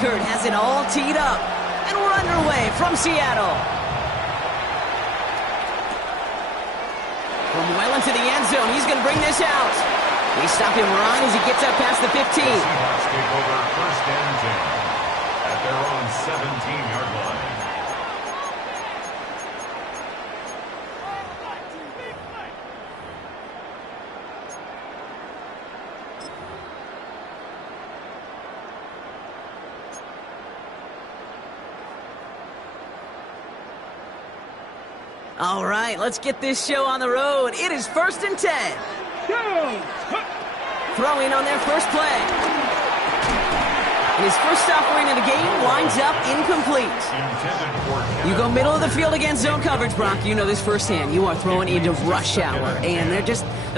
Walker has it all teed up. And we're underway from Seattle. From well into the end zone, he's going to bring this out. They stop him right as he gets up past the 15. Seahawks take over 1st and 10 at their own 17-yard line. All right, let's get this show on the road. It is 1st and 10. Throwing on their first play. And his first offering of the game winds up incomplete. You go middle of the field against zone coverage, Brock. You know this firsthand. You are throwing into rush hour. And there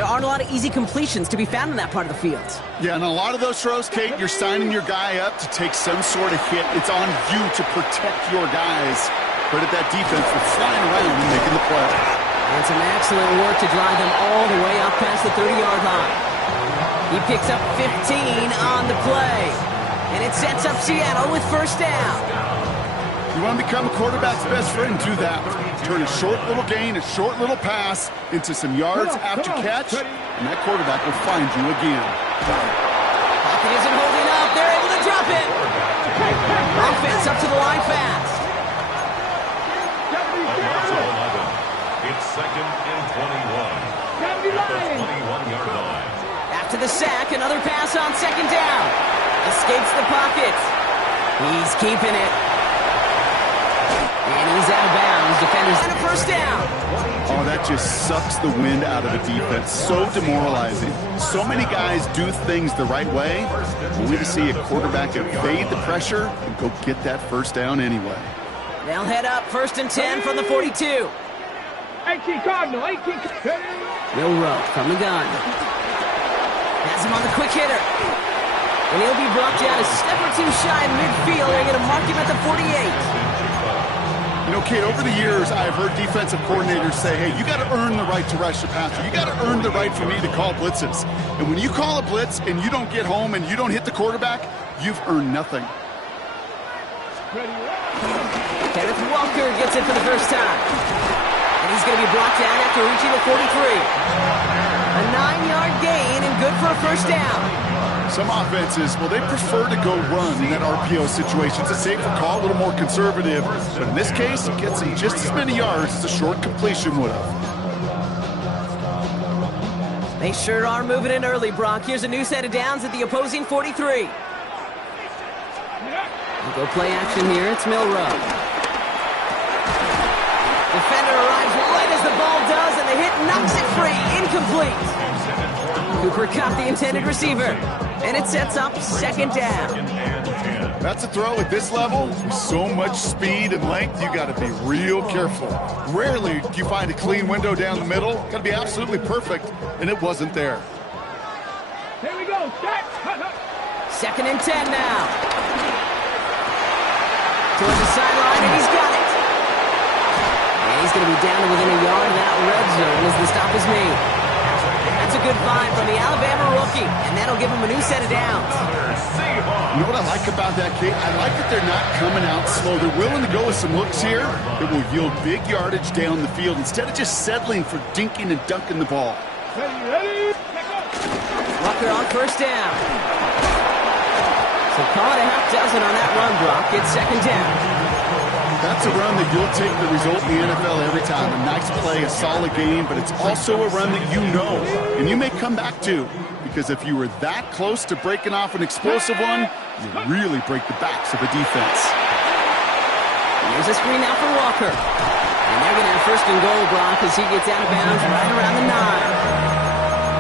aren't a lot of easy completions to be found in that part of the field. Yeah, and a lot of those throws, Kate, you're signing your guy up to take some sort of hit. It's on you to protect your guys. Credit that defense for flying around and making the play. And some excellent work to drive them all the way up past the 30-yard line. He picks up 15 on the play. And it sets up Seattle with 1st down. You want to become a quarterback's best friend, do that. Turn a short little gain, a short little pass into some yards after catch, and that quarterback will find you again. Pocket isn't holding up. They're able to drop it. Offense up to the line fast. It's 2nd and 21 at the 21-yard line. After the sack, another pass on 2nd down. Escapes the pocket. He's keeping it. And he's out of bounds. Defenders and a 1st down. Oh, that just sucks the wind out of the defense. So demoralizing. So many guys do things the right way, only to see a quarterback evade the pressure and go get that 1st down anyway. They'll head up 1st and 10 from the 42. 18 Cardinal, 18. Milroe from the gun. Has him on the quick hitter. And he'll be brought down a step or two shy in midfield. They're going to mark him at the 48. You know, Kate, over the years, I've heard defensive coordinators say, hey, you got to earn the right to rush the passer. You got to earn the right for me to call blitzes. And when you call a blitz and you don't get home and you don't hit the quarterback, you've earned nothing. Kenneth Walker gets it for the first time. And he's going to be brought down after reaching the 43. A 9-yard gain and good for a 1st down. Some offenses, well, they prefer to go run in that RPO situation. It's a safer call, a little more conservative. But in this case, it gets him just as many yards as a short completion would have. They sure are moving in early, Brock. Here's a new set of downs at the opposing 43. We'll go play action here. It's Milroe. Defender arrives right as the ball does, and the hit knocks it free. Incomplete. Cooper caught the intended receiver, and it sets up 2nd down. That's a throw at this level. With so much speed and length, you got to be real careful. Rarely do you find a clean window down the middle. Got to be absolutely perfect, and it wasn't there. Here we go. 2nd and 10 now. Towards the sideline, and he's got it. And he's going to be down to within a yard of that red zone as the stop is made. That's a good find from the Alabama rookie, and that'll give him a new set of downs. You know what I like about that, Kate? I like that they're not coming out slow. They're willing to go with some looks here that will yield big yardage down the field instead of just settling for dinking and dunking the ball. Walker on 1st down. So call it a half dozen on that run block. It's 2nd down. That's a run that you'll take the result in the NFL every time. A nice play, a solid game, but it's also a run that you know and you may come back to, because if you were that close to breaking off an explosive one, you really break the backs of a defense. Here's a screen now for Walker. And they're going to have 1st and goal, Brock, as he gets out of bounds right around the 9.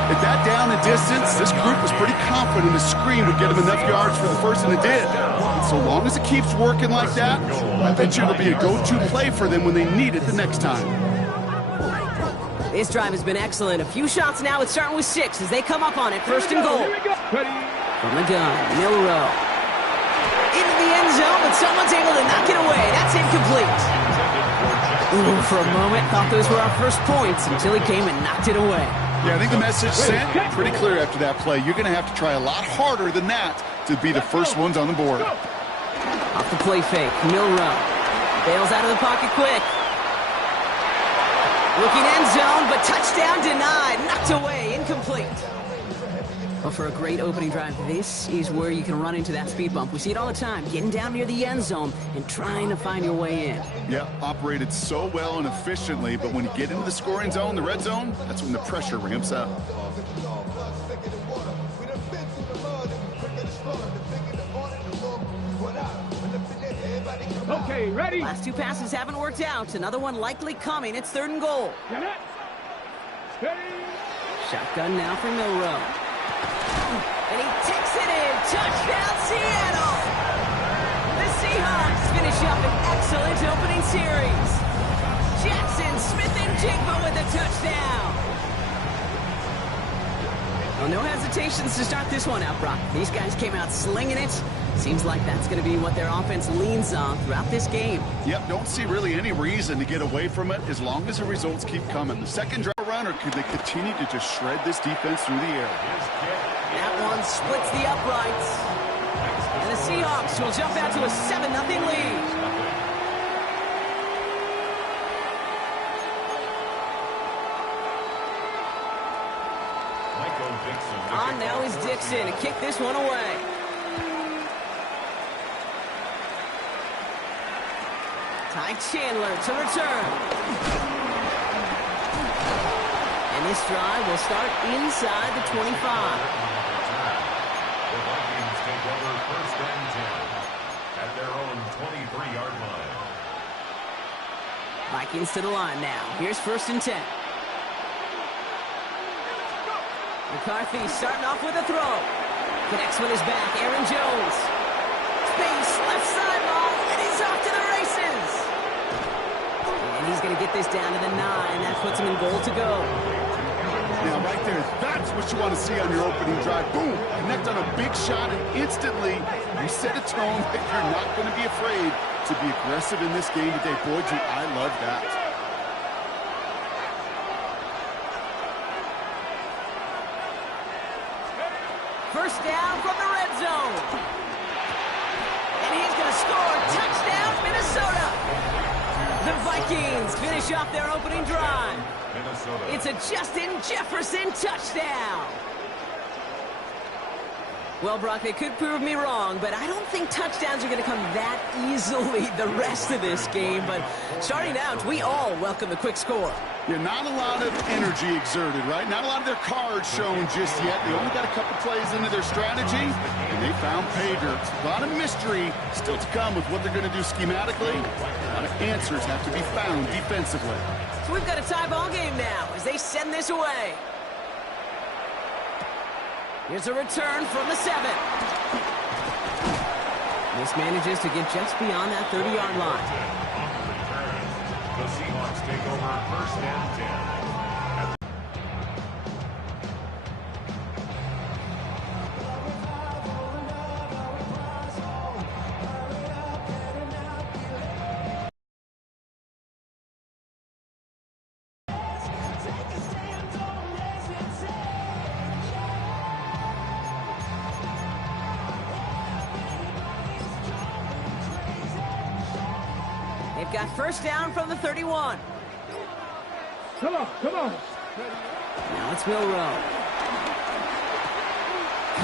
At that down and distance, this group was pretty confident the screen would get him enough yards for the first, and it did. And so long as it keeps working like that, I bet you it'll be a go-to play for them when they need it the next time. This drive has been excellent. A few shots now. It's starting with 6 as they come up on it. 1st and goal. From the gun, Milroe. Into the end zone, but someone's able to knock it away. That's incomplete. Ooh, for a moment, thought those were our first points until he came and knocked it away. Yeah, I think the message sent pretty clear after that play. You're going to have to try a lot harder than that to be the first ones on the board. the play fake. Milroe bails out of the pocket quick. Looking end zone, but touchdown denied. Knocked away, incomplete. Well, for a great opening drive, this is where you can run into that speed bump. We see it all the time, getting down near the end zone and trying to find your way in. Yeah, operated so well and efficiently, but when you get into the scoring zone, the red zone, that's when the pressure ramps up. Okay, ready? Last two passes haven't worked out. Another one likely coming. It's 3rd and goal. Get it. Steady. Shotgun now for Milroe. And he takes it in. Touchdown, Seattle! The Seahawks finish up an excellent opening series. Jackson Smith-Njigba with a touchdown. Well, no hesitations to start this one out, Brock. These guys came out slinging it. Seems like that's going to be what their offense leans on throughout this game. Yep, don't see really any reason to get away from it as long as the results keep coming. The second drive run, or could they continue to just shred this defense through the air? That one splits the uprights. And the Seahawks will jump out to a 7-0 lead. On now is Dixon to kick this one away. Ty Chandler to return. And this drive will start inside the 25. The Vikings take over 1st and 10 at their own 23-yard line. Vikings to the line now. Here's 1st and 10. McCarthy starting off with a throw. Connects with his back. Aaron Jones. Space, left sideline, and he's off to the races. And he's going to get this down to the 9. That puts him in goal to go. Now, right there, that's what you want to see on your opening drive. Boom! Connect on a big shot, and instantly you set a tone that you're not going to be afraid to be aggressive in this game today. Boy, gee, I love that. First down from the red zone. And he's going to score. Touchdown, Minnesota. The Vikings finish off their opening drive. It's a Justin Jefferson touchdown. Well, Brock, they could prove me wrong, but I don't think touchdowns are going to come that easily the rest of this game. But starting out, we all welcome the quick score. Yeah, not a lot of energy exerted, right? Not a lot of their cards shown just yet. They only got a couple plays into their strategy, and they found pay dirt. A lot of mystery still to come with what they're going to do schematically. A lot of answers have to be found defensively. So we've got a tie ball game now as they send this away. Here's a return from the 7. This manages to get just beyond that 30-yard line. The Seahawks take over 1st and 10. They've got first down from the 31. Come on, come on. Now it's Milroe.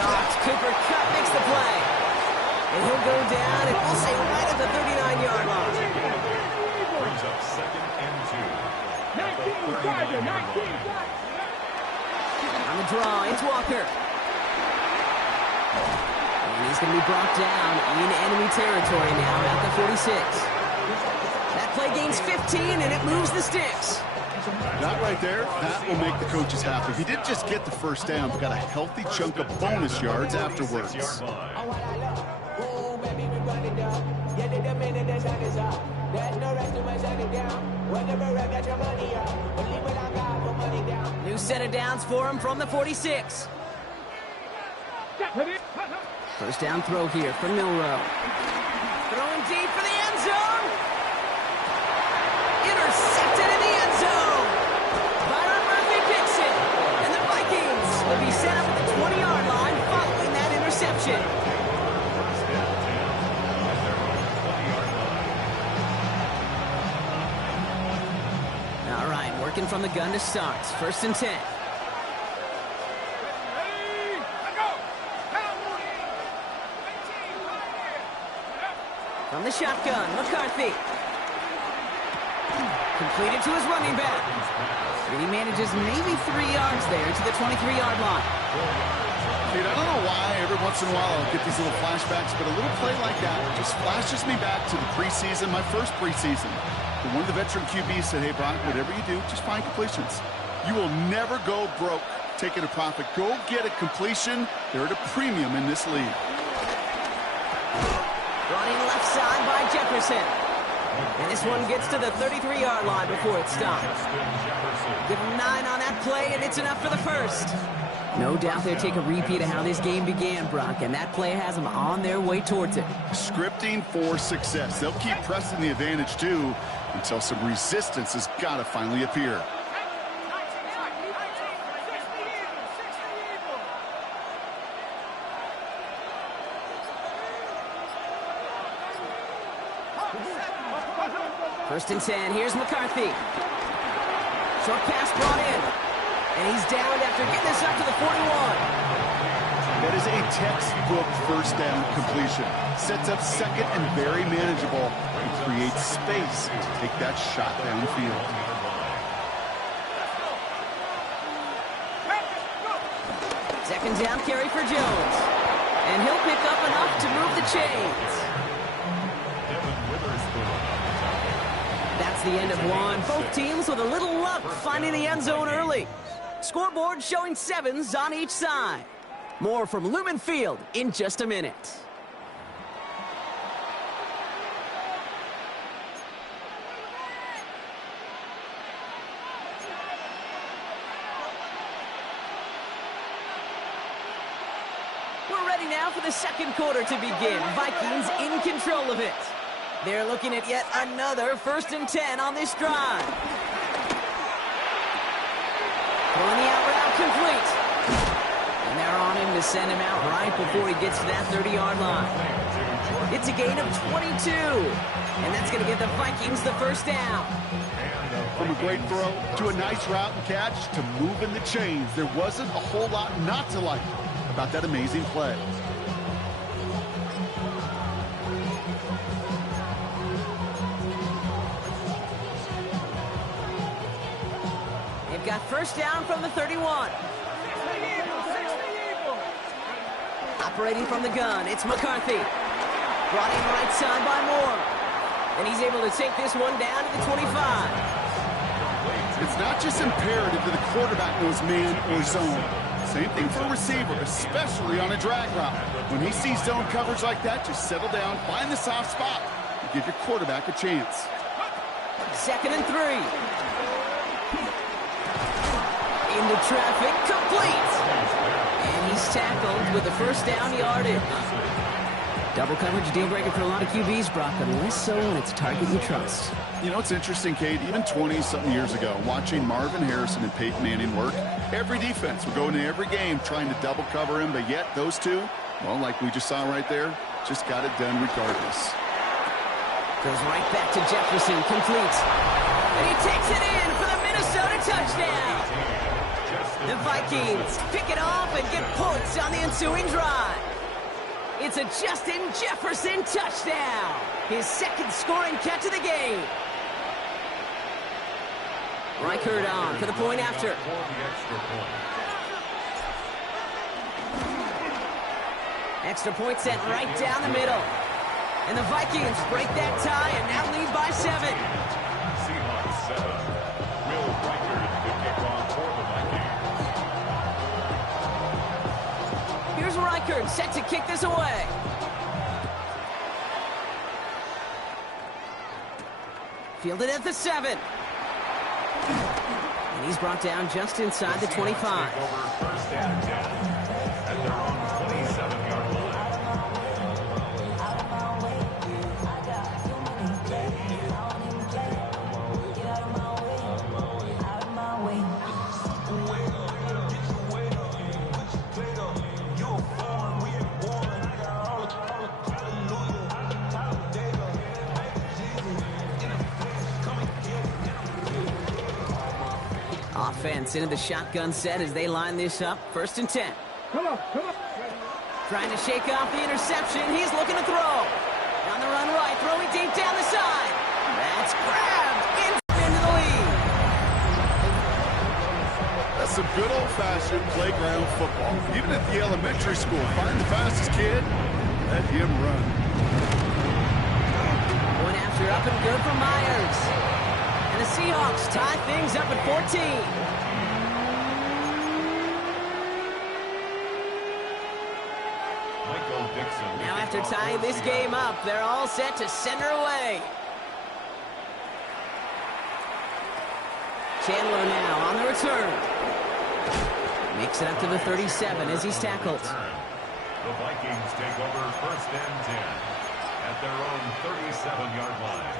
Cox, Cooper Kupp makes the play. And he'll go down, and we'll say right at the 39-yard line. Brings up 2nd and 2. 19, Tiger, 19. On the draw, it's Walker. And he's going to be brought down in enemy territory now at the 46. That play gains 15, and it moves the sticks. That right there, that will make the coaches happy. He didn't just get the first down, but got a healthy chunk of bonus yards afterwards. New set of downs for him from the 46. First down throw here for Milroe. Throwing deep for the end zone. Intercepted in the end zone. Byron Murphy picks it. And the Vikings will be set up at the 20-yard line following that interception. Looking from the gun to start. 1st and 10. From the shotgun, McCarthy. Completed to his running back. And he manages maybe 3 yards there to the 23-yard line. Dude, I don't know why every once in a while I'll get these little flashbacks, but a little play like that just flashes me back to the preseason, my first preseason. When one of the veteran QBs said, hey, Brock, whatever you do, just find completions. You will never go broke taking a profit. Go get a completion. They're at a premium in this league. Running left side by Jefferson. And this one gets to the 33-yard line before it stops. Give him 9 on that play, and it's enough for the first. No doubt they'll take a repeat of how this game began, Brock, and that play has them on their way towards it. Scripting for success. They'll keep pressing the advantage, too, until some resistance has got to finally appear. First and 10, here's McCarthy. Short pass brought in. And he's downed after getting this up to the 41. That is a textbook first down completion. Sets up second and very manageable and creates space to take that shot downfield. Second down carry for Jones. And he'll pick up enough to move the chains. That's the end of one. Both teams with a little luck finding the end zone early. Scoreboard showing 7s on each side. More from Lumen Field in just a minute. We're ready now for the second quarter to begin. Vikings in control of it. They're looking at yet another 1st and 10 on this drive. Throwing the out route complete. And they're on him to send him out right before he gets to that 30-yard line. It's a gain of 22. And that's going to get the Vikings the first down. From a great throw to a nice route and catch to moving the chains, there wasn't a whole lot not to like about that amazing play. Got first down from the 31. Operating from the gun, it's McCarthy. Brought in right side by Moore. And he's able to take this one down to the 25. It's not just imperative that the quarterback knows man or zone. Same thing for a receiver, especially on a drag route. When he sees zone coverage like that, just settle down, find the soft spot, and give your quarterback a chance. 2nd and 3. Into traffic, complete. And he's tackled with the first down yardage. Double coverage deal breaker for a lot of QBs, Brock, but less so when it's a target you trust. You know, it's interesting, Kate, even 20-something years ago, watching Marvin Harrison and Peyton Manning work, every defense would go into every game trying to double cover him, but yet those two, well, like we just saw right there, just got it done regardless. Goes right back to Jefferson, complete. And he takes it in for the Minnesota touchdown. The Vikings pick it off and get points on the ensuing drive. It's a Justin Jefferson touchdown. His 2nd scoring catch of the game. Reichert on for the point after. Extra point sent right down the middle. And the Vikings break that tie and now lead by 7. Seahawks 7. Will Reichert the kickoff for the Vikings. Here's Reichert set to kick this away. Fielded at the 7. And he's brought down just inside the 25. Take over 1st and 10 at their own 27-yard line. Offense into the shotgun set as they line this up. 1st and 10. Come on, come on. Trying to shake off the interception. He's looking to throw. On the run right, throwing deep down the side. That's grabbed into the lead. That's some good old-fashioned playground football. Even at the elementary school, find the fastest kid, let him run. Going after up and good for Myers. And the Seahawks tie things up at 14. Now after tying this game up, they're all set to send her away. Chandler now on the return. Makes it up to the 37 as he's tackled. The Vikings take over 1st and 10 at their own 37-yard line.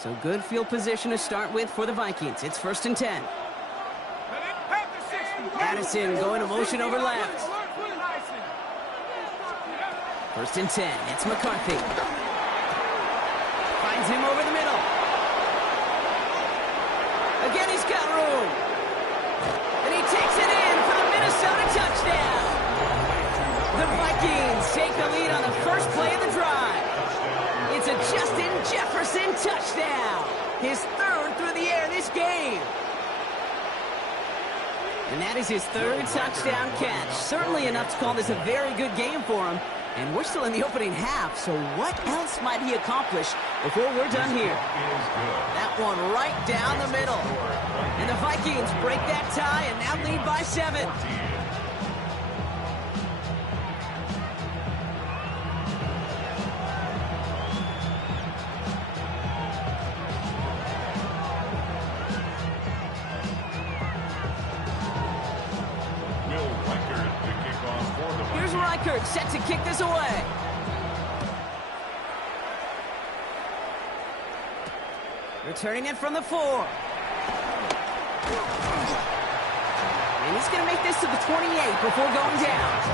So good field position to start with for the Vikings. It's 1st and 10. Addison going to motion over left. 1st and 10. It's McCarthy. Finds him over the middle. Again, he's got room. And he takes it in for the Minnesota touchdown. The Vikings take the lead on the first play of the drive. It's a Justin Jefferson touchdown. His 3rd through the air this game. And that is his 3rd touchdown catch. Certainly enough to call this a very good game for him. And we're still in the opening half, so what else might he accomplish before we're done here? That one right down the middle. And the Vikings break that tie and now lead by 7. Reichert set to kick this away. Returning it from the 4. And he's going to make this to the 28 before going down.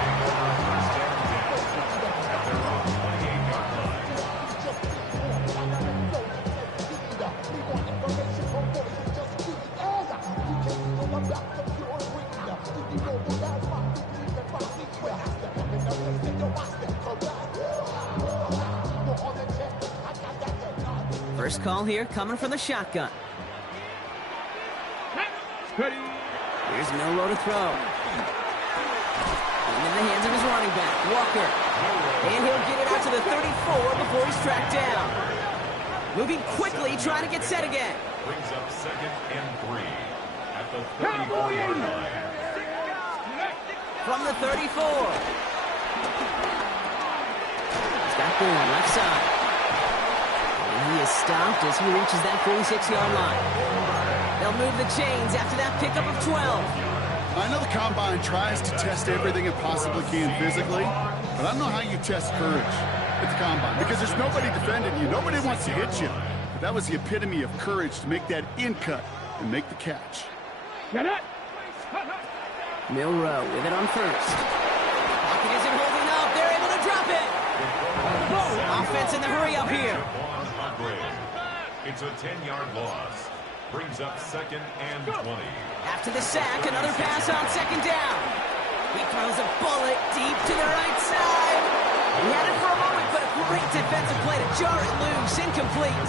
First call here coming from the shotgun. Here's Milroe to throw. Into the hands of his running back, Walker. And he'll get it out to the 34 before he's tracked down. Moving quickly, trying to get set again. Brings up 2nd and 3 at the 34-yard line. From the 34. He's got Bourne left side. He is stopped as he reaches that 46-yard line. They'll move the chains after that pickup of 12. I know the Combine tries to test everything it possibly can physically, but I don't know how you test courage at the Combine because there's nobody defending you. Nobody wants to hit you. But that was the epitome of courage to make that in cut and make the catch. Milroe with it on 1st. Pocket isn't holding up. They're able to drop it. Offense in the hurry up here. It's a 10-yard loss. Brings up 2nd and 20. After the sack, another pass on 2nd down. He throws a bullet deep to the right side. He had it for a moment, but a great defensive play to jar it loose. Incomplete.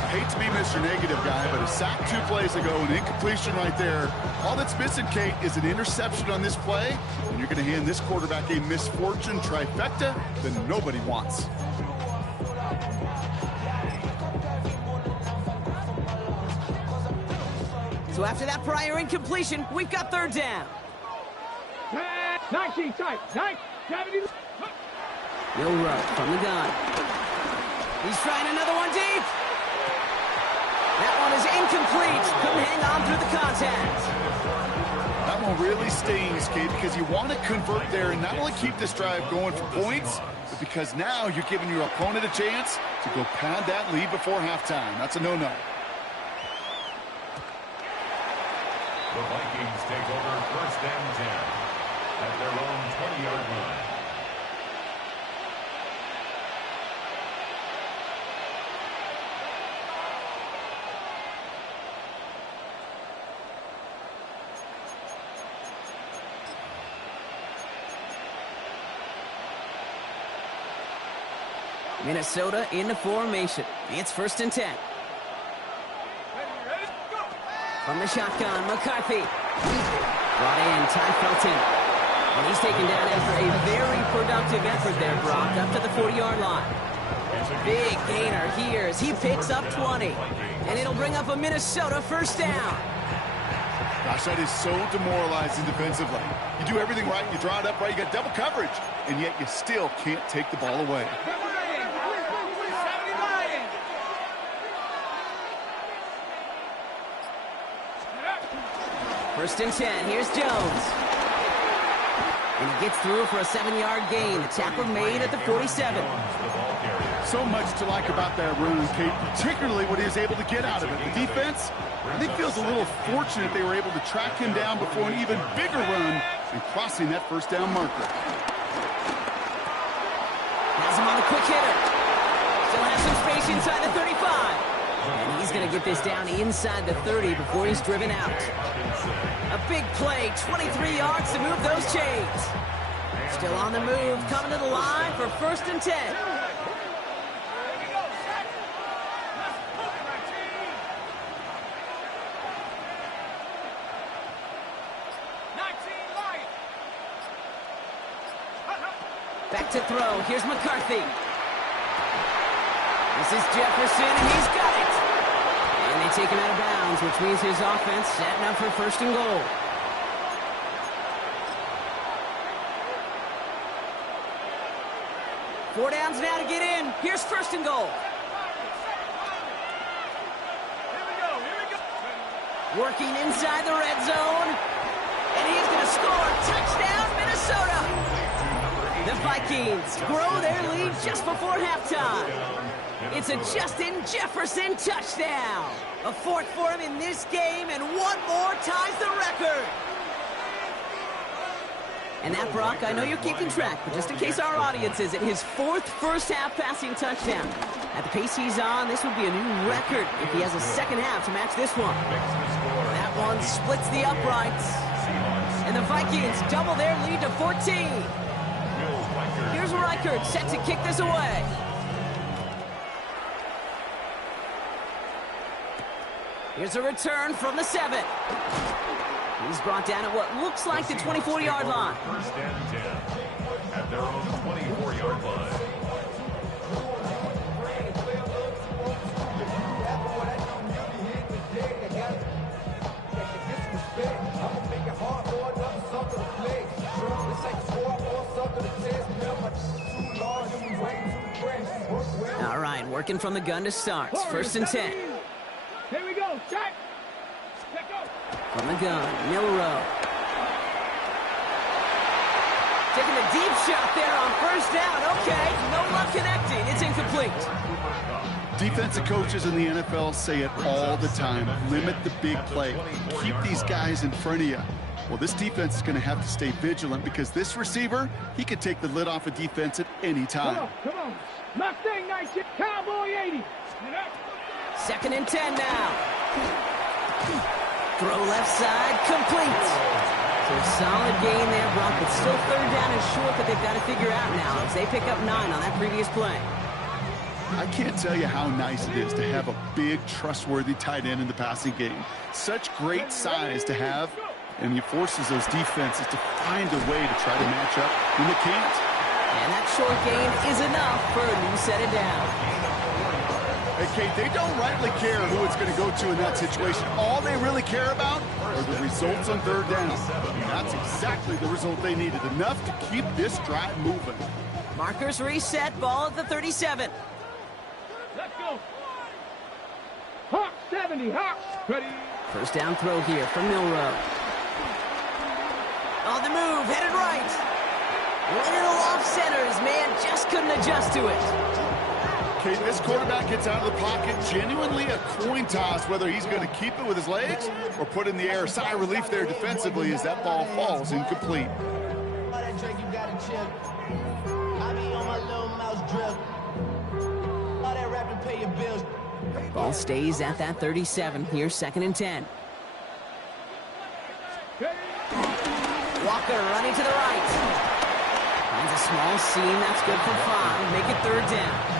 I hate to be Mr. Negative guy, but a sack 2 plays ago, an incompletion right there. All that's missing, Kate, is an interception on this play, and you're going to hand this quarterback a misfortune trifecta that nobody wants. So after that prior incompletion, we've got 3rd down. 19 tight. 70. Milroe from the gun. He's trying another one deep. That one is incomplete. Couldn't hang on through the contact. That one really stings, Kate, because you want to convert there and not only keep this drive going for points, but because now you're giving your opponent a chance to go pad that lead before halftime. That's a no-no. The Vikings take over first and 10 at their own 20-yard line. Minnesota in the formation. It's first and 10. From the shotgun, McCarthy. Brought in, Ty Felton. And he's taken down after a very productive effort there, Brock, up to the 40-yard line. Big gainer here as he picks up 20. And it'll bring up a Minnesota first down. Gosh, that is so demoralizing defensively. You do everything right, you draw it up right, you got double coverage, and yet you still can't take the ball away. First and 10, here's Jones. And he gets through for a 7-yard gain. The tackle made at the 47. So much to like about that run, Kate, particularly what he was able to get out of it. The defense, I think, feels a little fortunate they were able to track him down before an even bigger run and crossing that first down marker. Has him on the quick hitter. Still has some space inside the 35. And he's going to get this down inside the 30 before he's driven out. A big play, 23 yards to move those chains. Still on the move, coming to the line for first and 10. Back to throw, here's McCarthy. This is Jefferson, and he's got it. And they take him out of bounds, which means his offense setting up for first and goal. Four downs now to get in. Here's first and goal. Working inside the red zone. And he's going to score. Touchdown, Minnesota. The Vikings grow their lead just before halftime. It's a Justin Jefferson touchdown. A fourth for him in this game, and one more ties the record. And that, Brock, I know you're keeping track, but just in case our audience isn't, his fourth first-half passing touchdown. At the pace he's on, this would be a new record if he has a second half to match this one. That one splits the uprights. And the Vikings double their lead to 14. Here's Reichert set to kick this away. Here's a return from the 7. He's brought down at what looks like the 24-yard line. First and 10 at their own 24-yard line. All right, working from the gun to start. First and 10. Here we go. Check. Check go. From the gun, Milrow. Taking a deep shot there on first down. Okay, no luck connecting. It's incomplete. Defensive coaches in the NFL say it all the time. Limit the big play. Keep these guys in front of you. Well, this defense is going to have to stay vigilant because this receiver, he could take the lid off a defense at any time. Come on. Mustang 19, Cowboy 80. Second and 10 now. Throw left side, complete. So a solid gain there, Brock, but still third down and short that they've got to figure out now as they pick up 9 on that previous play. I can't tell you how nice it is to have a big, trustworthy tight end in the passing game. Such great size to have, and he forces those defenses to find a way to try to match up when they can't. And that short gain is enough for a new set of down. Hey, Kate, they don't rightly care who it's going to go to in that situation. All they really care about are the results on third down. And that's exactly the result they needed, enough to keep this drive moving. Markers reset, ball at the 37. Let's go. Hawk 70, Hawk. Ready. First down throw here from Milrow. On the move, headed right. A little off center, his man just couldn't adjust to it. Kate, this quarterback gets out of the pocket, genuinely a coin toss, whether he's going to keep it with his legs or put it in the air. Sigh of relief there defensively as that ball falls incomplete. Ball stays at that 37. Here's 2nd and 10. Walker running to the right. Finds a small seam. That's good for 5. Make it 3rd down.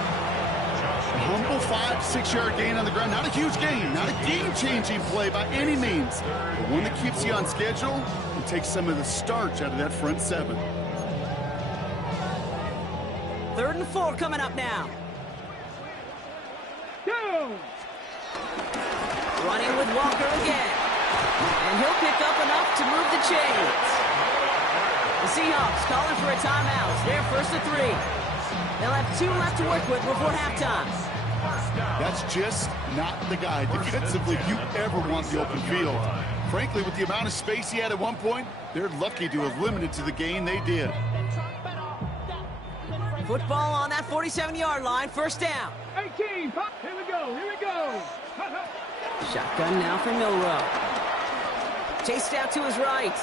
A humble 5-6-yard gain on the ground. Not a huge gain. Not a game-changing play by any means. But one that keeps you on schedule and takes some of the starch out of that front 7. 3rd and 4 coming up now. Running with Walker again. And he'll pick up enough to move the chains. The Seahawks calling for a timeout. They're 1st and 3. They'll have 2 left to work with before halftime. That's just not the guy defensively you ever want the open field. Frankly, with the amount of space he had at one point, they're lucky to have limited to the gain they did. Football on that 47-yard line. 1st down. 18, pop. Here we go, here we go. Shotgun now for Milroe. Chased out to his right.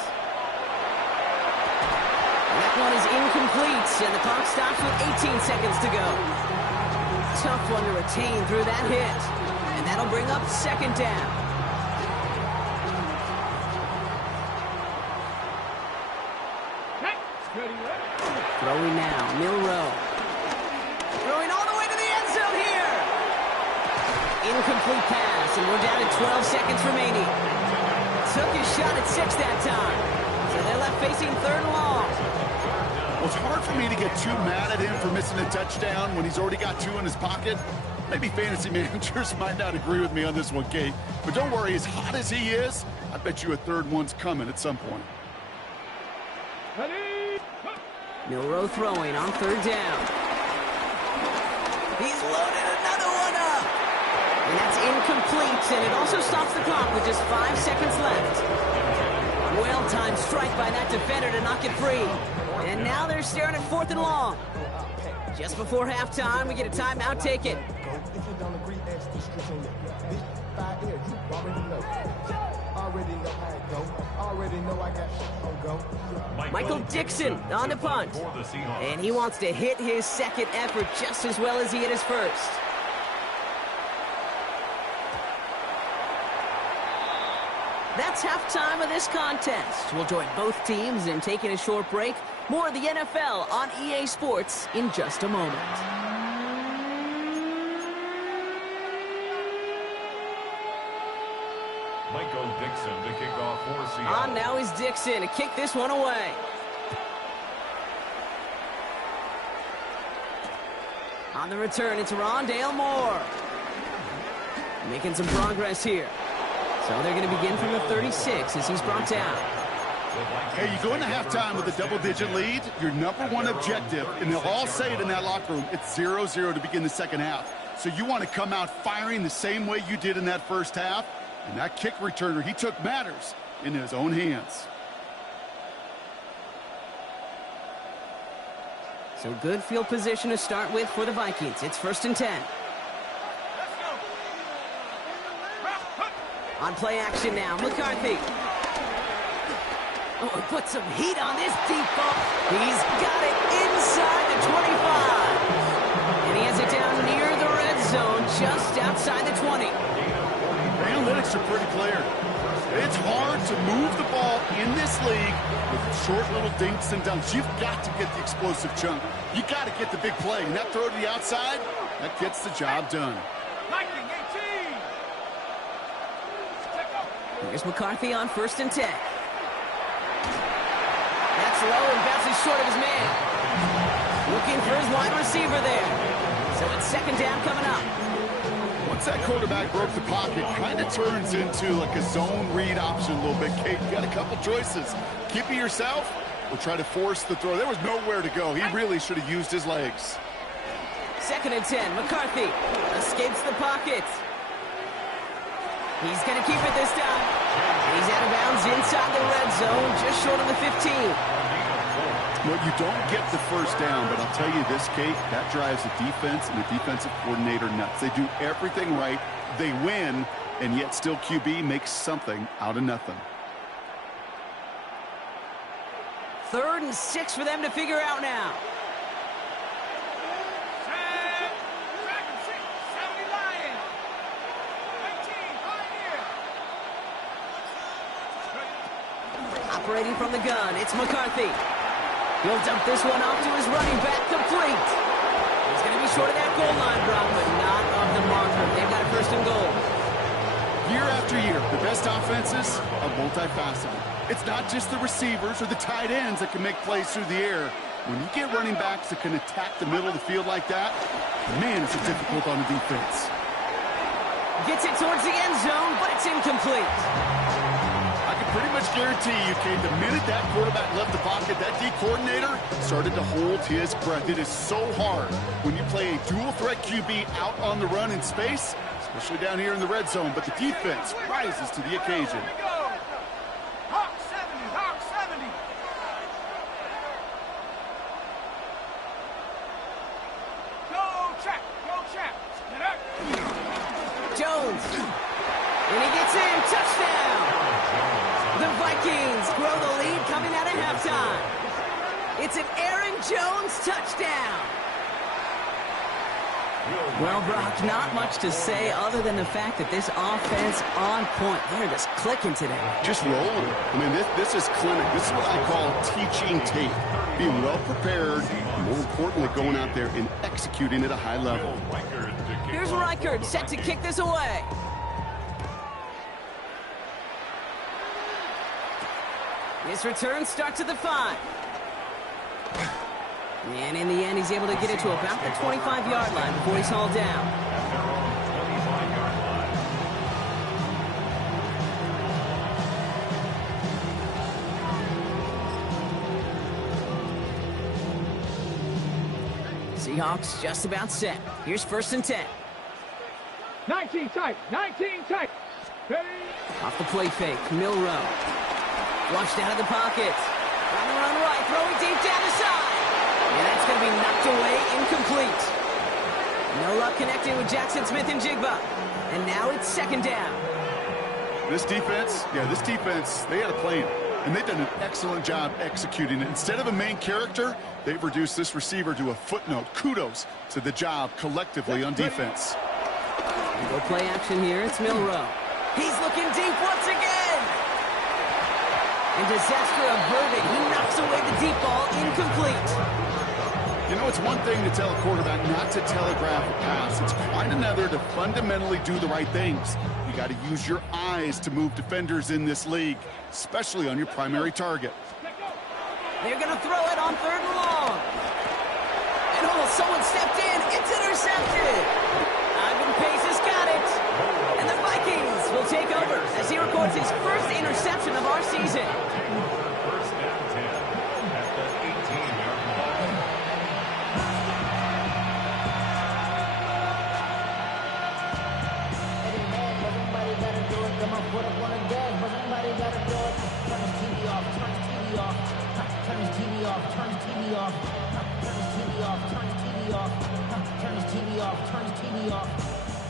That one is incomplete, and the clock stops with 18 seconds to go. Tough one to retain through that hit. And that'll bring up 2nd down. Throwing now, Milroe. Throwing all the way to the end zone here. Incomplete pass, and we're down to 12 seconds remaining. Took his shot at 6 that time. So they're left facing 3rd and long. Well, it's hard for me to get too mad at him for missing a touchdown when he's already got 2 in his pocket. Maybe fantasy managers might not agree with me on this one, Kate. But don't worry, as hot as he is, I bet you a 3rd one's coming at some point. Milroe throwing on 3rd down. He's loaded another one up. And that's incomplete, and it also stops the clock with just 5 seconds left. Well-timed strike by that defender to knock it free. And now they're staring at 4th and long. Just before halftime, we get a timeout taken. Michael Dixon on the punt. And he wants to hit his 2nd effort just as well as he hit his 1st. That's halftime of this contest. We'll join both teams in taking a short break. More of the NFL on EA Sports in just a moment. Michael Dixon to kick off for Seattle. On now is Dixon to kick this one away. On the return, it's Rondale Moore. Making some progress here. So they're going to begin from the 36 as he's brought down. Hey, you go into halftime with a double-digit lead, your number 1 objective, and they'll all say it in that locker room, it's 0-0 to begin the 2nd half. So you want to come out firing the same way you did in that 1st half, and that kick returner he took matters in his own hands. So good field position to start with for the Vikings. It's 1st and 10. On play action now, McCarthy. Oh, he put some heat on this deep ball. He's got it inside the 25. And he has it down near the red zone, just outside the 20. The analytics are pretty clear. It's hard to move the ball in this league with short little dinks and dunks. You've got to get the explosive chunk. You got to get the big play. And that throw to the outside, that gets the job done. Here's McCarthy on 1st and 10. That's low and bounces short of his man. Looking for his wide receiver there. So it's 2nd down coming up. Once that quarterback broke the pocket, kind of turns into like a zone read option a little bit. Kate, you got a couple choices. Keep it yourself or try to force the throw. There was nowhere to go. He really should have used his legs. 2nd and 10. McCarthy escapes the pocket. He's going to keep it this time. He's out of bounds inside the red zone, just short of the 15. Well, you don't get the first down, but I'll tell you this, Kate, that drives the defense and the defensive coordinator nuts. They do everything right, they win, and yet still QB makes something out of nothing. 3rd and 6 for them to figure out now. Operating from the gun, it's McCarthy. He'll dump this one off to his running back, complete. He's going to be short of that goal line, Brock, but not of the marker. They've got a 1st and goal. Year after year, the best offenses are multifaceted. It's not just the receivers or the tight ends that can make plays through the air. When you get running backs that can attack the middle of the field like that, man, it's difficult on the defense. Gets it towards the end zone, but it's incomplete. I can pretty much guarantee you, Kate, the minute that quarterback left the pocket, that D coordinator started to hold his breath. It is so hard when you play a dual-threat QB out on the run in space, especially down here in the red zone, but the defense rises to the occasion. Hawk 70, Hawk 70. Go check, go check. Get up. Jones. And he gets in, touchdown. The Vikings grow the lead coming out of halftime. It's an Aaron Jones touchdown. Well, Brock, not much to say other than the fact that this offense on point. They're just clicking today. Just rolling. I mean, this is clinic. This is what I call teaching tape. Being well prepared, and more importantly, going out there and executing at a high level. Here's Reichard set to kick this away. This return starts at the 5. And in the end, he's able to get it to about the 25-yard line before he's hauled down. Seahawks just about set. Here's 1st and 10. 19 tight, 19 tight. Ready? Off the play fake, Milrow. Flushed out of the pocket. On the run right, throwing deep down the side. And that's going to be knocked away, incomplete. No luck connecting with Jackson Smith and Jigba. And now it's 2nd down. This defense, they had a plan. And they've done an excellent job executing it. Instead of a main character, they've reduced this receiver to a footnote. Kudos to the job collectively on defense. Go play action here, it's Milrow. He's looking deep once again. And disaster averted. He knocks away the deep ball, incomplete. You know, it's one thing to tell a quarterback not to telegraph a pass. It's quite another to fundamentally do the right things. You got to use your eyes to move defenders in this league, especially on your primary target. They're going to throw it on 3rd and long. And almost someone stepped in. It's intercepted. Ivan Pace has got it. And the Vikings will take over as he records his 1st interception of our season. 1st and 10 at the 18-yard line.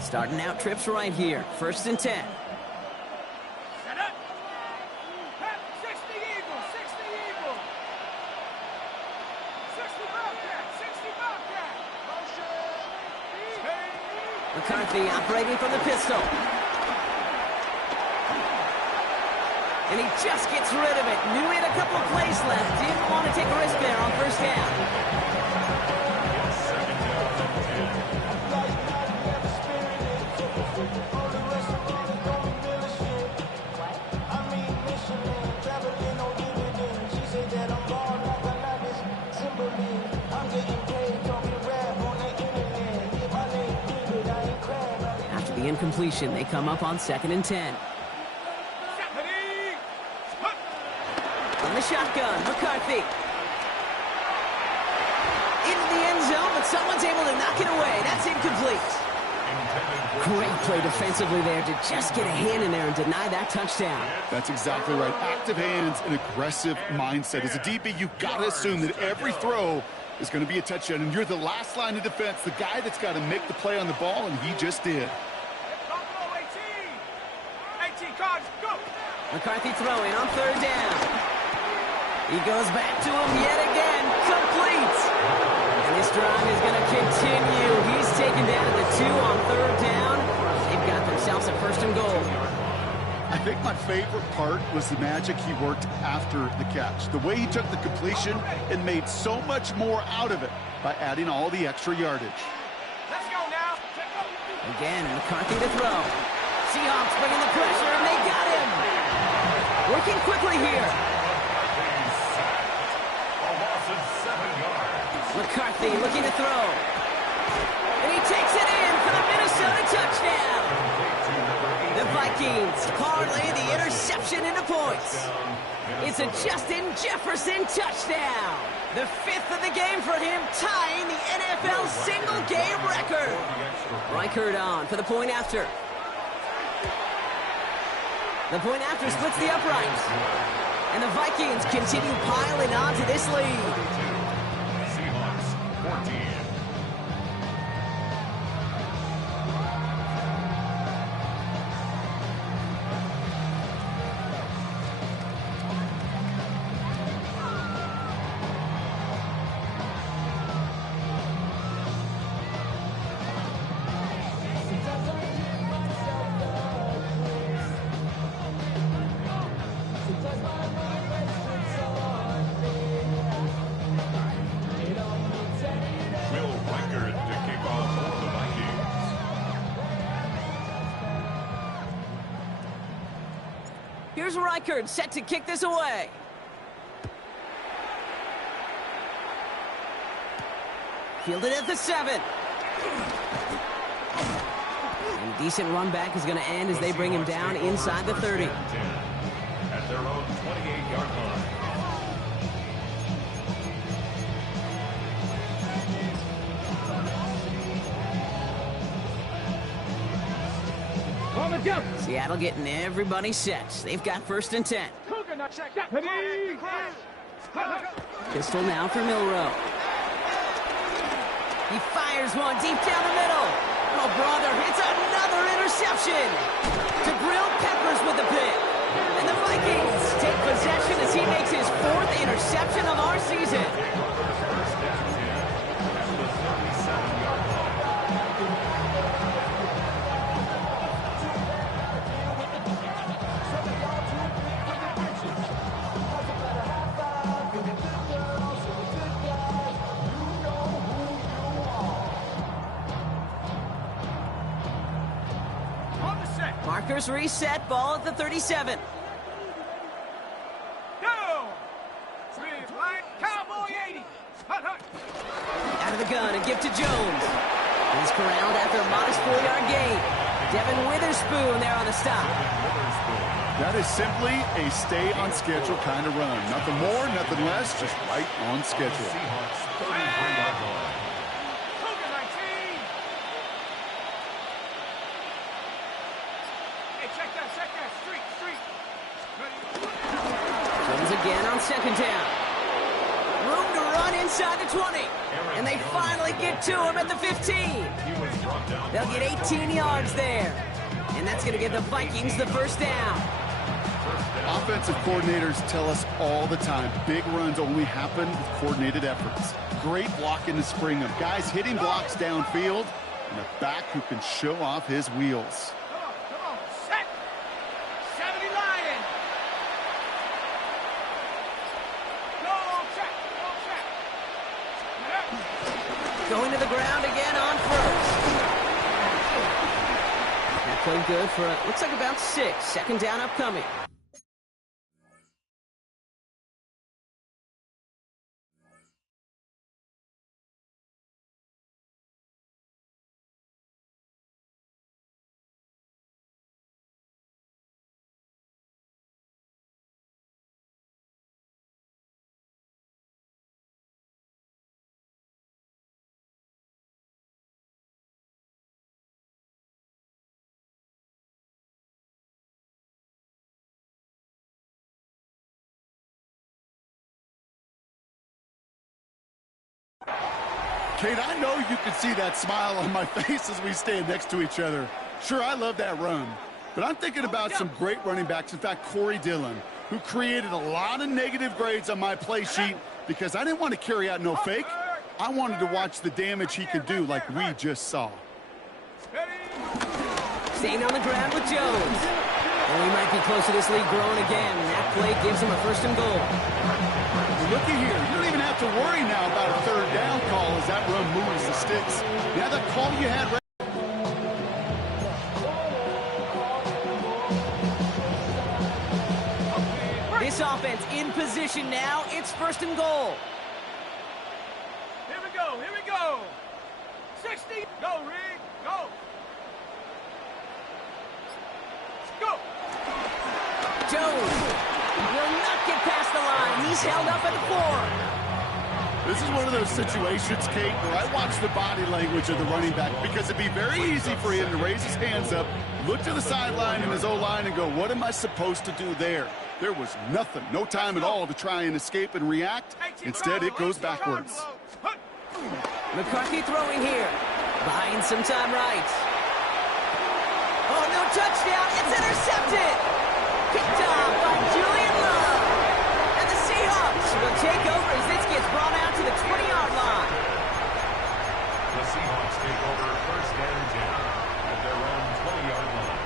Starting out trips right here. 1st and 10. Set up. 60 Eagle, 60 Eagle. 60 Bobcat, 60 Bobcat. Motion. McCarthy operating from the pistol. And he just gets rid of it. Knew he had a couple of plays left. Didn't want to take a risk there on 1st down. After the incompletion, they come up on 2nd and 10. From the shotgun, McCarthy. Into the end zone, but someone's able to knock it away. That's incomplete. Great play defensively there to just get a hand in there and deny that touchdown. That's exactly right. Active hands and aggressive mindset. As a DB, you've got to assume that every throw is going to be a touchdown, and you're the last line of defense, the guy that's got to make the play on the ball, and he just did. McCarthy throwing on third down. He goes back to him yet again. Complete. And this drive is going to continue. He's taken down at the 2 on third down. They've got themselves a first and goal. I think my favorite part was the magic he worked after the catch. The way he took the completion and made so much more out of it by adding all the extra yardage. Let's go now. Again, McCarthy to throw. Seahawks bringing the pressure, and they got him. Working quickly here. A loss of 7 yards. McCarthy looking to throw. And he takes it in for the Minnesota touchdown. The Vikings parlay the interception into points. It's a Justin Jefferson touchdown. The 5th of the game for him, tying the NFL single-game record. Reichard on for the point after. The point after splits the uprights. And the Vikings continue piling on to this lead. Seahawks 14. Here's Reichard set to kick this away. Fielded at the 7. And decent run back is going to end as they bring him down inside the 30. At their own 28-yard line. Seattle getting everybody set. They've got first and 10. Pistol now for Milroe. He fires one deep down the middle. Oh, brother, it's another interception. Jabril Peppers with the pick. And the Vikings take possession as he makes his 4th interception of our season. Markers reset, ball at the 37. Go! Cowboy 80. Out of the gun and give to Jones. He's corralled after a modest 4-yard gain. Devin Witherspoon there on the stop. That is simply a stay-on-schedule kind of run. Nothing more, nothing less, just right on schedule. Seahawks 33-yard line. Jones again on second down. Room to run inside the 20. And they finally get to him at the 15. They'll get 18 yards there. And that's going to give the Vikings the first down. Offensive coordinators tell us all the time, big runs only happen with coordinated efforts. Great blocking to spring them. Guys hitting blocks downfield, and a back who can show off his wheels. Come on, set. 70 Lion. Go check. Going to the ground again on first. That played good for, looks like about 6. Second down upcoming. Kate, I know you can see that smile on my face as we stand next to each other. Sure, I love that run. But I'm thinking about some great running backs. In fact, Corey Dillon, who created a lot of negative grades on my play sheet because I didn't want to carry out no fake. I wanted to watch the damage he could do like we just saw. Staying on the ground with Jones. And we might be close to this lead growing again. That play gives him a 1st and goal. Looky here. You don't even have to worry now about a 3rd down call as that run moves the sticks. Now that call you had ready. This offense in position now. It's 1st and goal. Here we go. Here we go. 60. Go, Reed. Go. Go. Jones will not get past the line. He's held up at the 4. This is one of those situations, Kate, where I watch the body language of the running back because it'd be very easy for him to raise his hands up, look to the sideline in his O-line and go, what am I supposed to do there? There was nothing, no time at all to try and escape and react. Instead, it goes backwards. McCarthy throwing here. Buying some time right. Oh, no touchdown. It's intercepted. Picked off by Julian Love. And the Seahawks will take over as this gets brought out to the 20-yard line. The Seahawks take over 1st and 10 at their own 20-yard line.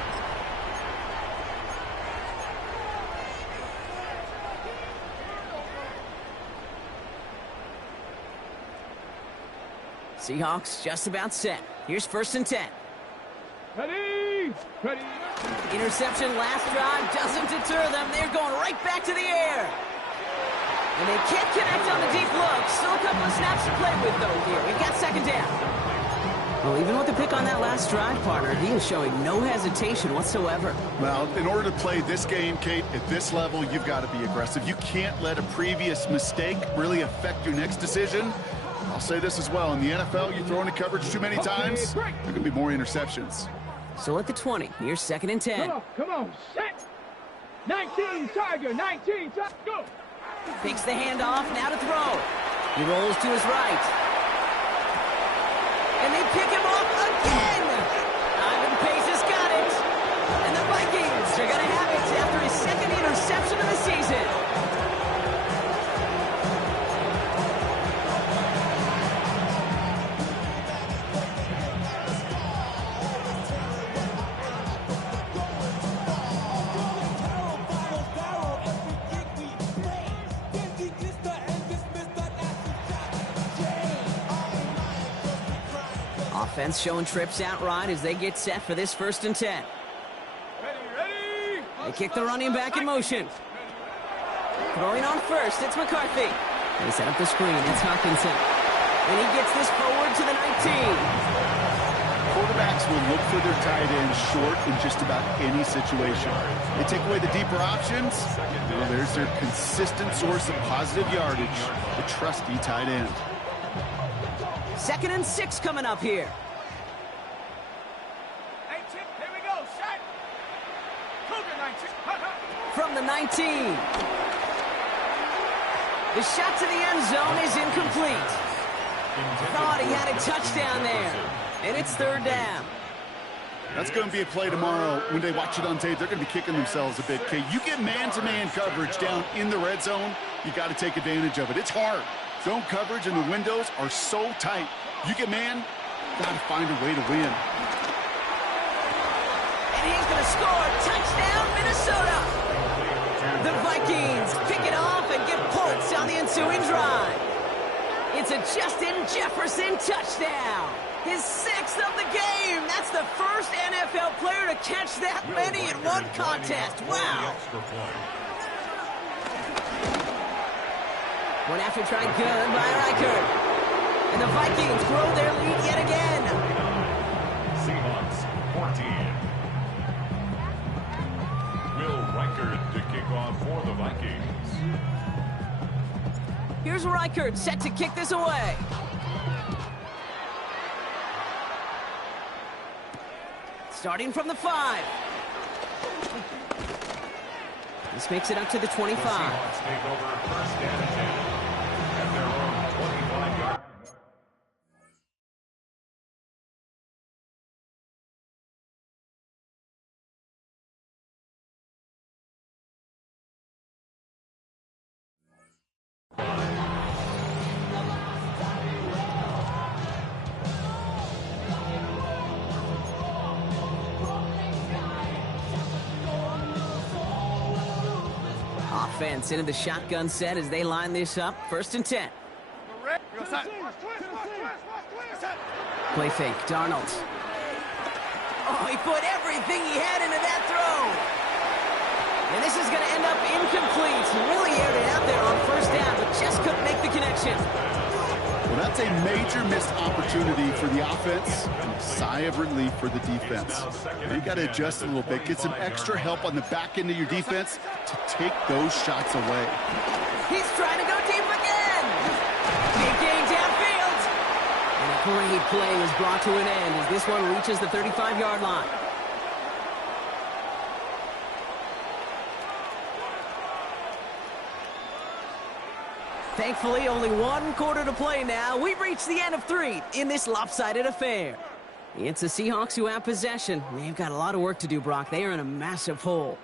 Seahawks just about set. Here's 1st and 10. Ready. Ready. Interception last drive doesn't deter them. They're going right back to the air. And they can't connect on the deep look. Still a couple of snaps to play with, though, here. We've got 2nd down. Well, even with the pick on that last drive, partner, he is showing no hesitation whatsoever. Well, in order to play this game, Kate, at this level, you've got to be aggressive. You can't let a previous mistake really affect your next decision. I'll say this as well. In the NFL, you throw into coverage too many times, there can be more interceptions. So at the 20, here's 2nd and 10. Come on, set. 19, Tiger, 19, Tiger, go. Takes the handoff, now to throw. He rolls to his right. And they pick him off again. Ivan Pace has got it. And the Vikings are going to have it after his 2nd interception of the season. Offense showing trips out right as they get set for this 1st and 10. Ready. They kick the running back in motion. Throwing on 1st, it's McCarthy. They set up the screen, it's Hawkinson. And he gets this forward to the 19. Quarterbacks will look for their tight end short in just about any situation. They take away the deeper options. Well, there's their consistent source of positive yardage, the trusty tight end. 2nd and 6 coming up here. 18, here we go, set. Cougar 19. From the 19. The shot to the end zone is incomplete. Thought he had a touchdown there. And it's 3rd down. That's going to be a play tomorrow. When they watch it on tape, they're going to be kicking themselves a bit. Okay, you get man-to-man coverage down in the red zone, you got to take advantage of it. It's hard. Zone coverage and the windows are so tight. You get man, got to find a way to win. And he's going to score. Touchdown, Minnesota. The Vikings pick it off and get points on the ensuing drive. It's a Justin Jefferson touchdown. His 6th of the game. That's the first NFL player to catch that many in one contest. Wow. One after try good by Reichard. And the Vikings grow their lead yet again. Seahawks 14. Will Reichard to kick off for the Vikings. Here's Reichard set to kick this away. Starting from the 5. This makes it up to the 25. The Seahawks take over 1st and 10 at their own 25-yard. offense into the shotgun set as they line this up. 1st and 10. Play fake, Darnold. Oh, he put everything he had into that throw. And this is going to end up incomplete. He really aired it out there on 1st down, but just couldn't make the connection. Well, that's a major missed opportunity for the offense and a sigh of relief for the defense. You got to adjust a little bit, get some extra help on the back end of your defense to take those shots away. He's trying to go deep again. Big gain downfield. And a great play is brought to an end as this one reaches the 35-yard line. Thankfully, only 1 quarter to play now. We've reached the end of 3 in this lopsided affair. It's the Seahawks who have possession. They've got a lot of work to do, Brock. They are in a massive hole.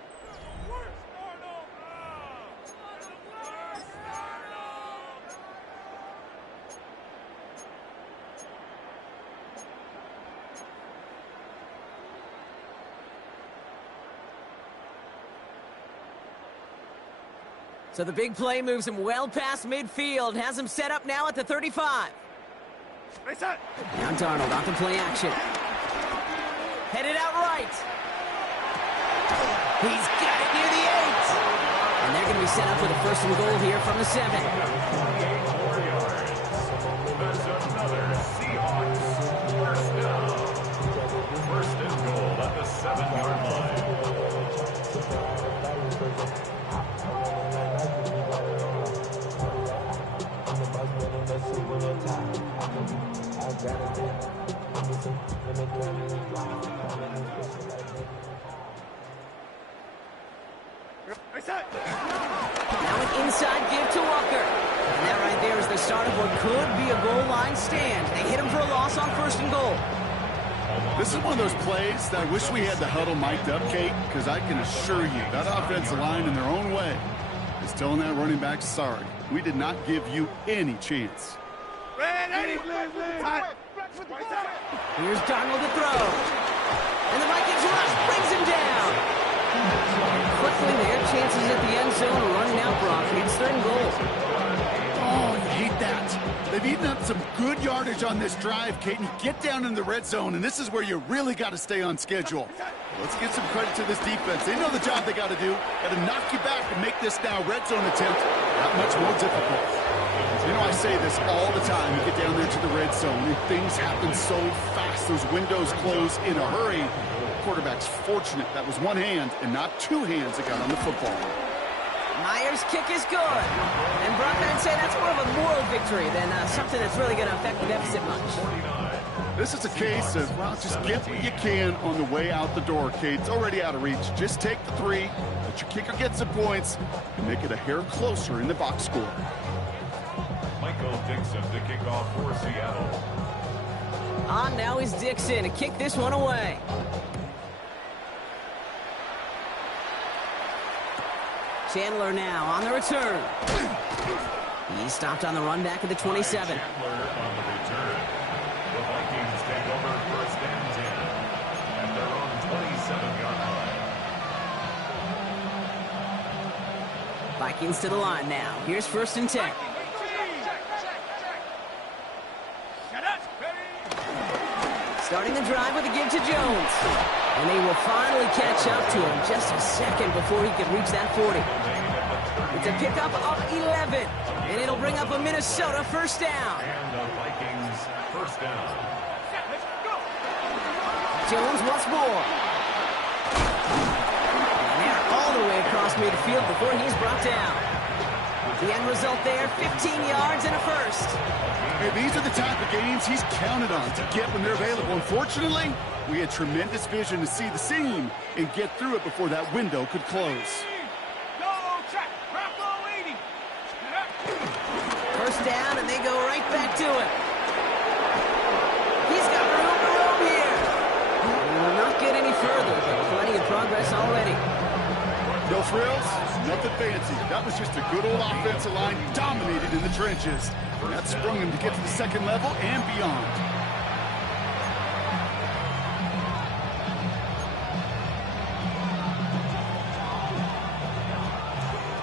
So the big play moves him well past midfield, has him set up now at the 35. Now Darnold off the play action. Headed out right. He's got it near the 8. And they're going to be set up with a 1st and goal here from the 7. That's another Seahawks 1st down. 1st and goal at the 7-yard line. Now an inside give to Walker. And that right there is the start of what could be a goal line stand. They hit him for a loss on 1st and goal. This is one of those plays that I wish we had the huddle mic'd up, Kate, because I can assure you that offensive line in their own way is telling that running back, sorry, we did not give you any chance. Here's Darnold to throw. And the Vikings rush brings him down. Quickly, their chances at the end zone are running out, Brock. It's 3rd and goal. Oh, you hate that. They've eaten up some good yardage on this drive, Kate, and you get down in the red zone, and this is where you really got to stay on schedule. Let's give some credit to this defense. They know the job they got to do. Got to knock you back and make this now red zone attempt that much more difficult. You know, I say this all the time. You get down there to the red zone, and things happen so fast. Those windows close in a hurry. The quarterback's fortunate that was one hand and not 2 hands that got on the football. Myers' kick is good. And Brock, I'd say that's more of a moral victory than something that's really going to affect the deficit much. This is a case of, well, just get what you can on the way out the door, Kate. It's already out of reach. Just take the 3, let your kicker get some points, and make it a hair closer in the box score. Michael Dixon to kick off for Seattle. On now is Dixon to kick this one away. Chandler now on the return. He's stopped on the run back at the 27. Chandler on the return. The Vikings take over 1st and 10 at their own 27-yard line. Vikings to the line now. Here's 1st and 10. Starting the drive with a give to Jones. And they will finally catch up to him just a second before he can reach that 40. It's a pickup of 11. And it'll bring up a Minnesota 1st down. And the Vikings 1st down. Jones once more. And they're all the way across midfield before he's brought down. The end result there, 15 yards and a 1st. Hey, these are the type of games he's counted on to get when they're available. Unfortunately, we had tremendous vision to see the seam and get through it before that window could close. Go, track, Bronco 80. 1st down, and they go right back to it. He's got room to roam here. And will not get any further, but plenty of progress already. No frills, nothing fancy. That was just a good old offensive line dominated in the trenches. That sprung him to get to the 2nd level and beyond.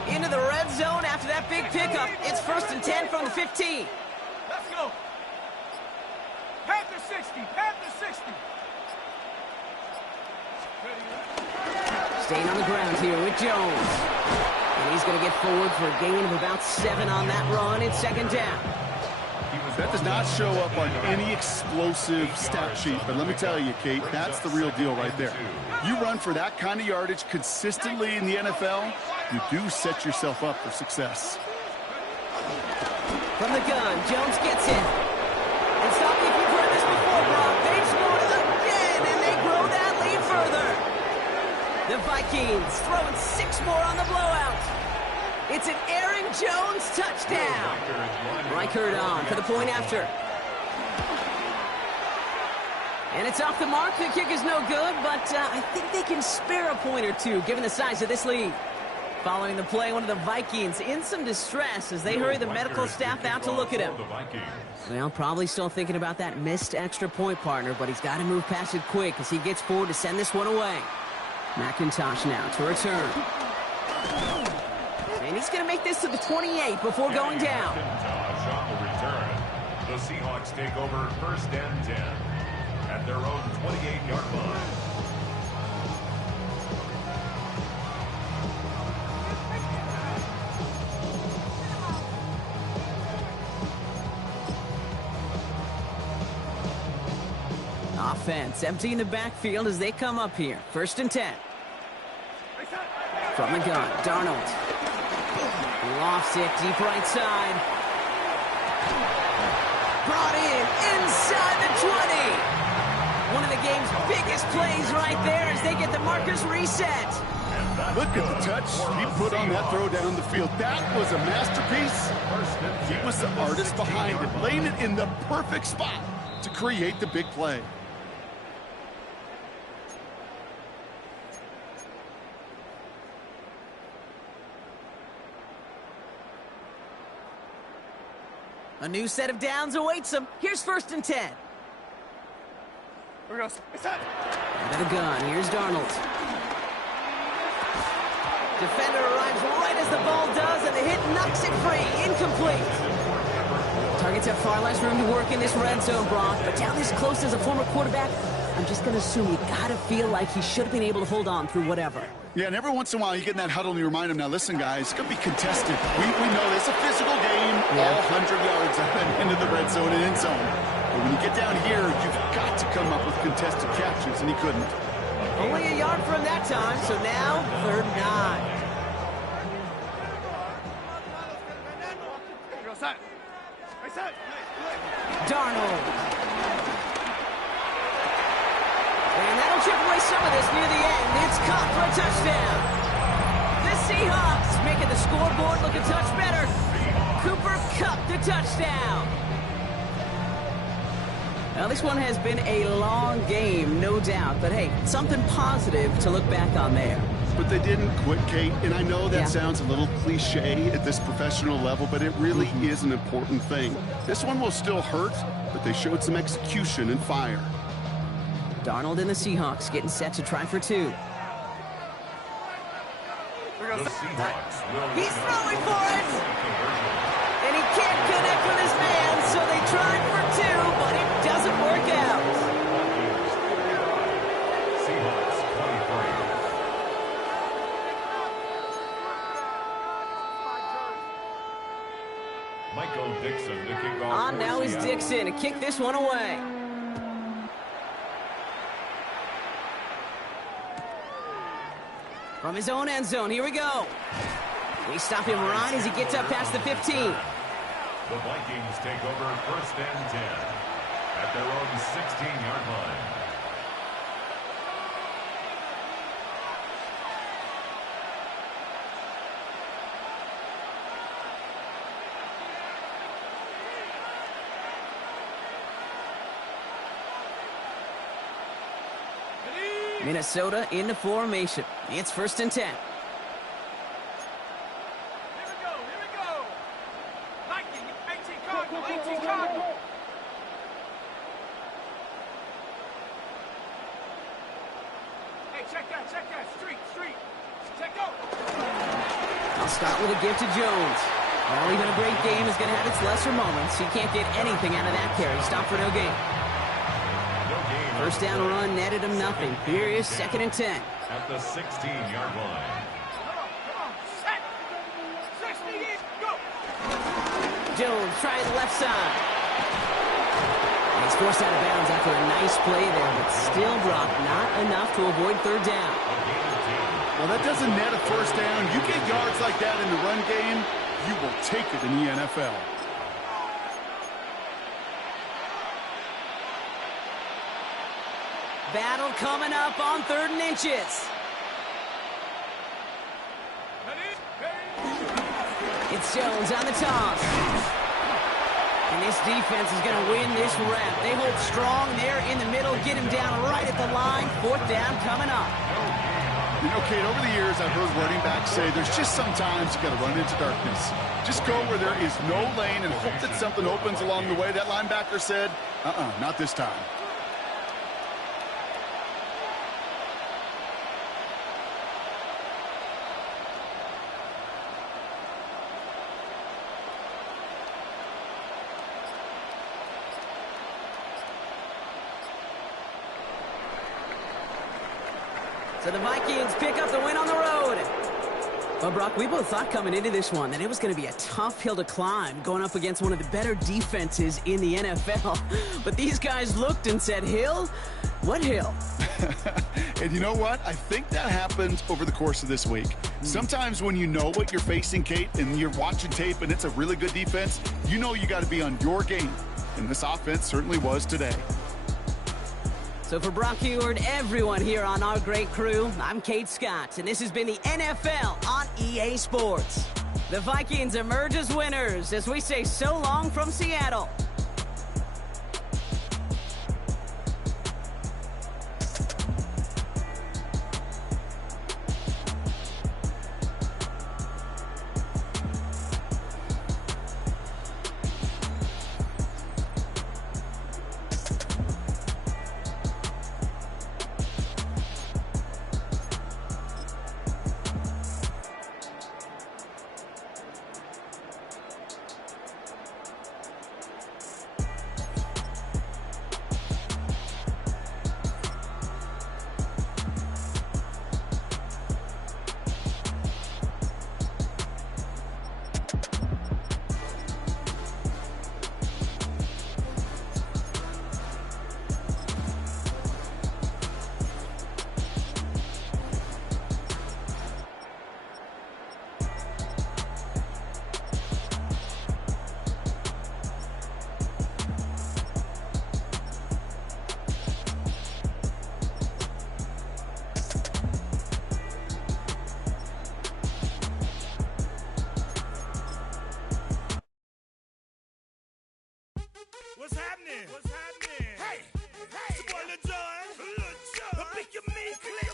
Into the that big pickup. It's 1st and 10 from the 15. Let's go. Panther 60. Panther 60. Staying on the ground here with Jones. And he's going to get forward for a gain of about 7 on that run in 2nd down. That does not show up on any explosive stat sheet, but let me tell you, Kate, that's the real deal right there. You run for that kind of yardage consistently in the NFL, you do set yourself up for success. From the gun, Jones gets it. And stop me if you've heard this before, Brock. They've scored again, and they grow that lead further. The Vikings throwing 6 more on the blowout. It's an Aaron Jones touchdown. Reichert on for the point after. And it's off the mark. The kick is no good, but I think they can spare a point or two given the size of this lead. Following the play, one of the Vikings in some distress as they hurry the medical staff out to look at him. Well, probably still thinking about that missed extra point, partner, but he's got to move past it quick as he gets forward to send this one away. McIntosh now to return. And he's going to make this to the 28 before going down. McIntosh on the return. The Seahawks take over 1st and 10 at their own 28-yard line. Offense emptying the backfield as they come up here. 1st and 10. From the gun, Darnold. Lofts it deep right side. Brought in inside the 20. One of the game's biggest plays right there as they get the markers reset. Look at the touch he put on that throw down the field. That was a masterpiece. He was the artist behind it, laying it in the perfect spot to create the big play. A new set of downs awaits him. Here's 1st and 10. Out Out of the gun. Here's Darnold. Defender arrives right as the ball does, and the hit knocks it free. Incomplete. Targets have far less room to work in this red zone, Brock. But down this close as a former quarterback, I'm just going to assume you got to feel like he should have been able to hold on through whatever. Yeah, and every once in a while you get in that huddle and you remind him, now listen, guys, it's going to be contested. We know it's a physical game, all 100 yards up and into the red zone and end zone. But when you get down here, you've got to come up with contested catches, and he couldn't. Only a yard from that time, so now 3rd and 9. Darnold. And that'll chip away some of this near the end. It's caught for a touchdown. The Seahawks making the scoreboard look a touch better. Cooper Kupp the touchdown. Now, this one has been a long game, no doubt. But, hey, something positive to look back on there. But they didn't quit, Kate, and I know that sounds a little cliche at this professional level, but it really is an important thing. This one will still hurt, but they showed some execution and fire. Darnold and the Seahawks getting set to try for 2. He's throwing for it! And he can't connect with his man, so they tried for 2, but it doesn't work out. Seahawks 23. Michael Dixon to kick off. On now is Dixon to kick this one away. From his own end zone, here we go. We stop him right as he gets up past the 15. The Vikings take over 1st and 10 at their own 16-yard line. Minnesota into formation. It's 1st and 10. Here we go. Viking, 18 Cardinal. Hey, check that. Street. Check out. I'll start with a give to Jones. Well, even a great game is going to have its lesser moments. He can't get anything out of that carry. Stop for no gain. First down run netted him nothing. Here is 2nd and 10. At the 16-yard line. Set. 60, go. Jones trying the left side. And he's forced out of bounds after a nice play there, but still dropped not enough to avoid 3rd down. Well, that doesn't net a first down. You get yards like that in the run game, you will take it in the NFL. Battle coming up on 3rd and inches. It's Jones on the toss. And this defense is going to win this rep. They hold strong there in the middle, get him down right at the line. 4th down coming up. You know, Kate, over the years, I've heard running backs say there's just sometimes you got to run into darkness. Just go where there is no lane and hope that something opens along the way. That linebacker said, not this time. So the Vikings pick up the win on the road. Well, Brock, we both thought coming into this one that it was going to be a tough hill to climb going up against one of the better defenses in the NFL. But these guys looked and said, Hill? What hill? And you know what? I think that happens over the course of this week. Sometimes when you know what you're facing, Kate, and you're watching tape and it's a really good defense, you know you got to be on your game. And this offense certainly was today. So for Brock Huard, everyone here on our great crew, I'm Kate Scott, and this has been the NFL on EA Sports. The Vikings emerge as winners as we say so long from Seattle. What's happening? What's happening? Hey, it's your boy Lil Jon. Click your me, click.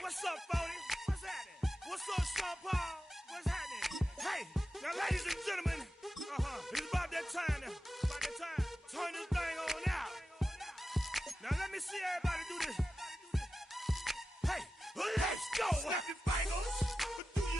What's up, Phony? What's happening? What's up, Sean Paul? What's happening? Hey, now, ladies and gentlemen, it's about that time now. About that time. Turn this thing on out. Now, let me see everybody do this.